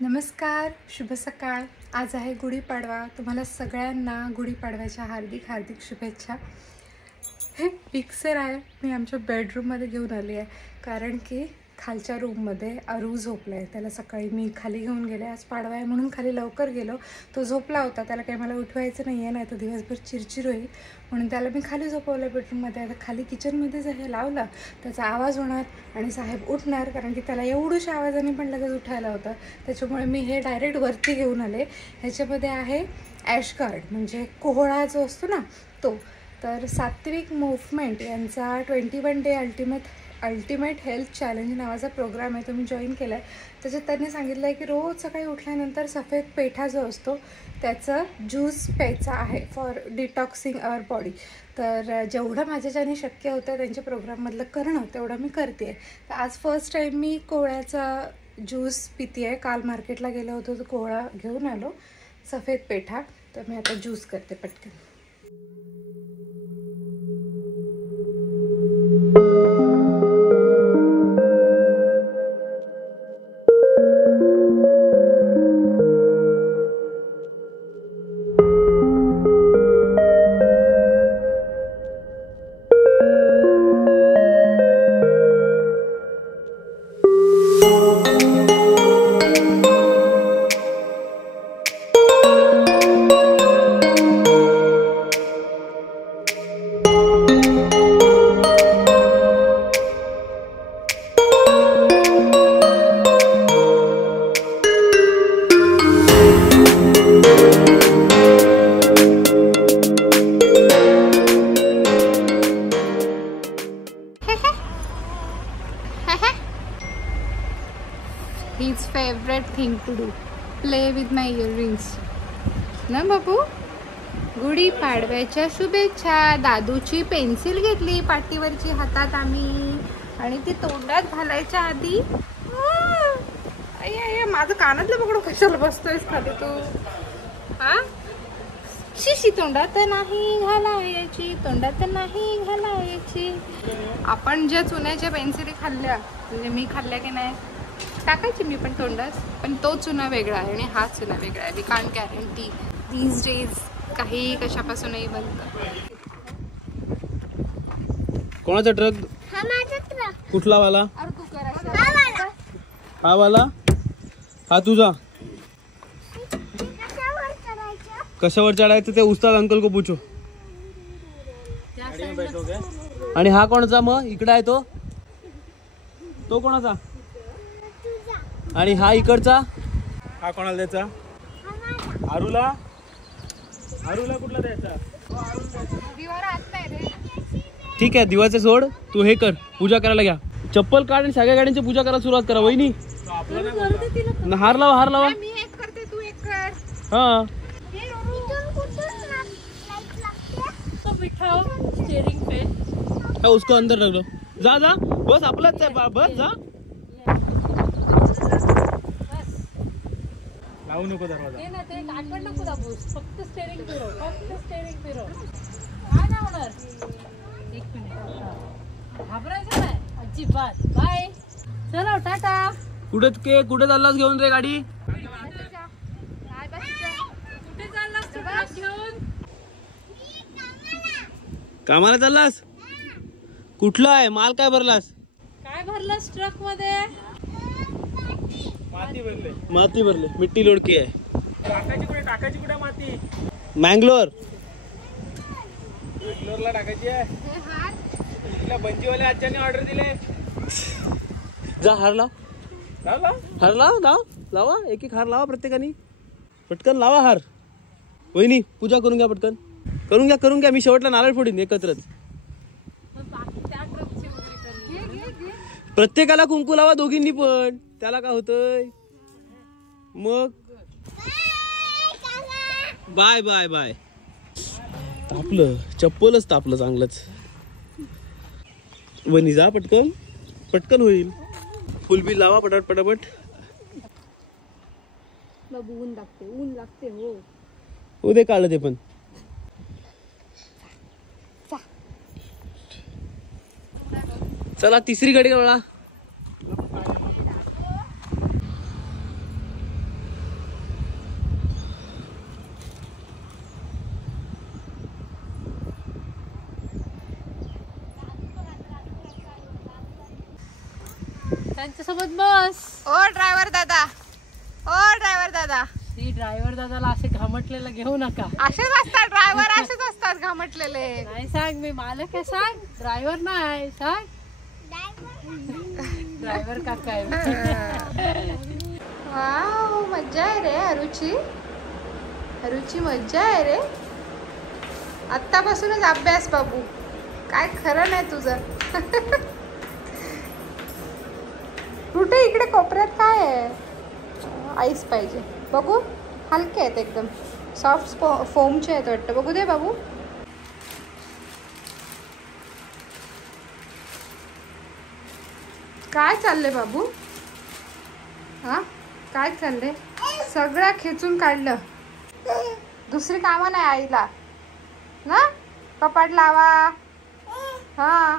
नमस्कार, शुभ सकाळ. आज आहे गुढीपाडवा. तुम्हाला सगळ्यांना गुढीपाडव्याच्या हार्दिक हार्दिक शुभेच्छा. हे मिक्सर आहे मी आमच्या बेडरूममध्ये घेऊन आली आहे, कारण की खालच्या रूममध्ये अरू झोपला आहे. त्याला सकाळी मी खाली घेऊन गेले. आज पाडवा आहे म्हणून खाली लवकर गेलो. तो झोपला होता, त्याला काही मला उठवायचं नाही आहे, नाही तर दिवसभर चिरचिर होईल म्हणून त्याला मी खाली झोपवलं बेडरूममध्ये. आता खाली किचनमध्येच हे लावलं, त्याचा आवाज होणार आणि साहेब उठणार, कारण की त्याला एवढ्याशा आवाजाने पण लगेच उठायला होतं. त्याच्यामुळे मी हे डायरेक्ट वरती घेऊन आले. ह्याच्यामध्ये आहे ॲश कार्ड, म्हणजे कोहळा जो असतो ना तो. तर सात्विक मूव्हमेंट यांचा 21 डे अल्टिमेट हेल्थ चॅलेंज नावाचा प्रोग्राम आहे, तो मी जॉईन केला आहे. त्याच्यात त्यांनी सांगितलं आहे की रोज सकाळी उठल्यानंतर सफेद पेठा जो असतो त्याचं ज्यूस प्यायचा आहे फॉर डिटॉक्सिंग अवर बॉडी. तर जेवढं माझ्याच्याने शक्य होतं त्यांच्या प्रोग्राममधलं करणं तेवढं मी करते आहे. तर आज फर्स्ट टाईम मी कोहळ्याचा ज्यूस पिते आहे. काल मार्केटला गेलो होतो तर कोहळा घेऊन आलो, सफेद पेठा. तर मी आता ज्यूस करते पटकन. His favorite thing to do, play with my earrings. ना बाबू, गुढी पाडव्याच्या शुभेच्छा. दादूची पेन्सिल घेतली पाटीवरची हातात आम्ही, आणि ती तोंडात घालायच्या आधी माझं कानातलं पकडू कशाला बसतोयस खाली तू? हा, शिशी तोंडात नाही घालायची, तोंडात नाही घालायची. आपण ज्या चुन्याच्या पेन्सिली खाल्ल्या, म्हणजे मी खाल्ल्या की नाही, टाकायची मी पण तोंडात, पण तो चुना वेगळा आहे आणि हा चुना वेगळा आहे. We can't guarantee these days काही कशापासूनही बनतं. कोणाचा ट्रक? हा माझा ट्रक. कुठला वाला? हा वाला. हा वाला? हा तुझा? कशावर चढायचं? कशावर चढायचं ते उस्ताद अंकल को पूछो. आणि हा कोणाचा मग? इकडे आहे तो? तो कोणाचा? आणि हा इकडचा? हा कोणाला द्यायचा? आरूला? आरूला कुठला द्यायचा? ठीक आहे, दिवाचे सोड, तू हे कर, पूजा करायला घ्या. चप्पल काढ आणि सगळ्या गाड्यांची पूजा करायला सुरुवात करा. वहिनी हार लावा, हार लावा. मी एक करते, तू एक कर. हा, उसको अंदर रख लो. जा जा, बस आपलाच आहे, बस जा. लावू नको दरवाजा. नको दाबूस, फक्त स्टेरिंग फिरव, फक्त स्टेरिंग फिरव. काय नाही होणार. एक मिनिट, घाबरायचं नाही अजिबात. बाय, चलो टाटा. कुठे चाललास घेऊन रे गाडी? कुठे चाललास तू ट्रक घेऊन? कामाला चाललास? कुठला आहे माल? काय भरलास? काय भरलास ट्रक मध्ये? माती भरले, मिट्टी लोडकी आहे. टाकायची कुठे माती? मँगलोरला टाकायची आहे. बंजीवाले आज्याने ऑर्डर दिले. जा हार लाव, हार लाव, लावा एक एक हार लावा प्रत्येकाने. पटकन लावा हार. वहिनी पूजा करून घ्या, पटकन करून घ्या. मी शेवटला नारळ फोडीन एकत्रच. प्रत्येकाला कुंकू लावा, दोघींनी पण. त्याला काय होतंय मग? Bye bye bye. तापलं, चप्पलच तापलं चांगलंच. वनी जा, पटकन होईल. फुलबी लावा पटापट. बाबू ऊन लागते हो. उद्या काढलं ते पण. चला तिसरी गाडी गळा. त्यांच्यासोबत बस. ओ ड्रायव्हर दादा, ओ ड्रायव्हर दादा. ती ड्रायव्हर दादाला असे घामटलेलं घेऊ नका. असेच असतात ड्रायव्हर, असेच असतात घामटलेले. नाही सांग, मी मालक आहे सांग, ड्रायव्हर नाही सांग. ड्रायव्हर काका आहे. वाव, मज्जा आहे रे अरुची, अरुची मज्जा आहे रे. आत्तापासूनच अभ्यास बाबू, काय खरं नाही तुझं. कुठे इकडे कोपऱ्यात काय आहे? आईस पाहिजे. बघू, हलके आहेत एकदम, सॉफ्ट फोमचे आहेत वाटतं. बघू दे बाबू. काय चाललंय बाबू? हा, काय चाललंय? सगळं खेचून काढलं. दुसरी कामं नाही आईला ना, कपाट लावा. हा,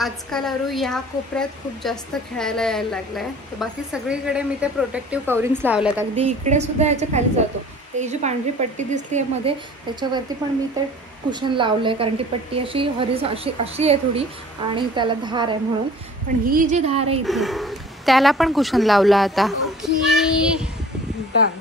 आजकाल अरू या कोपऱ्यात खूप जास्त खेळायला यायला लागलाय. तर बाकी सगळीकडे मी ते प्रोटेक्टिव्ह कवरिंग्स लावल्यात. अगदी इकडे सुद्धा याच्या खाली जातो. ही जी पांढरी पट्टी दिसली आहे मध्ये, त्याच्यावरती पण मी ते कुशन लावलंय, कारण ती पट्टी अशी अशी आहे थोडी, आणि त्याला धार आहे म्हणून. पण ही जी धार आहे इथे, त्याला पण कुशन लावलं आता. डन.